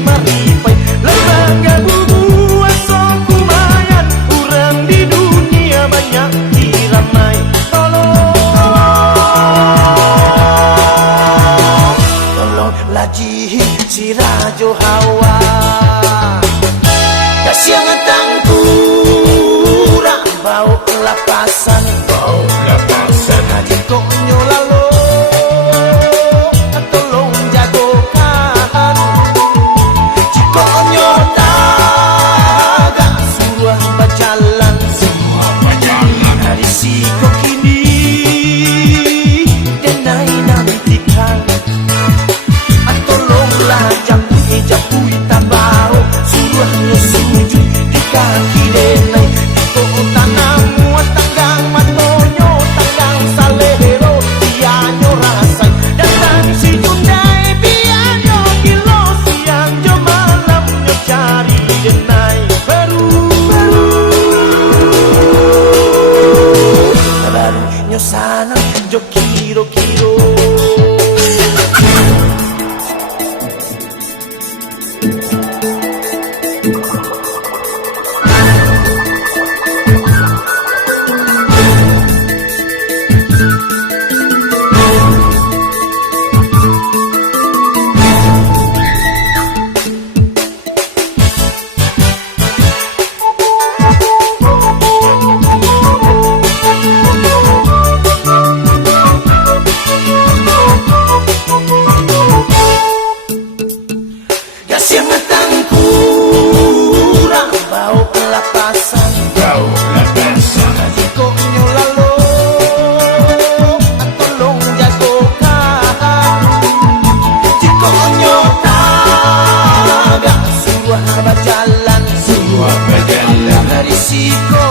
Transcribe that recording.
maripai lembaga bubuan sok kumayan urang di dunia banyak diramai tolong lajihi si Rajo Hawa kasiang tangkurang bau lapasan haji konyo lalu tolong jagokan cikonyo daga suruh berjalan hari siko kini denai nantikan tolonglah jambui tabau suruhnya sujud di kaki denai oh tanamu tanggang matonyo tanggang salero dianyo rasai datang si jundai bianyo kilo siang jo malam nyo cari denai baru nyo sana jo kiro berjalan dari siko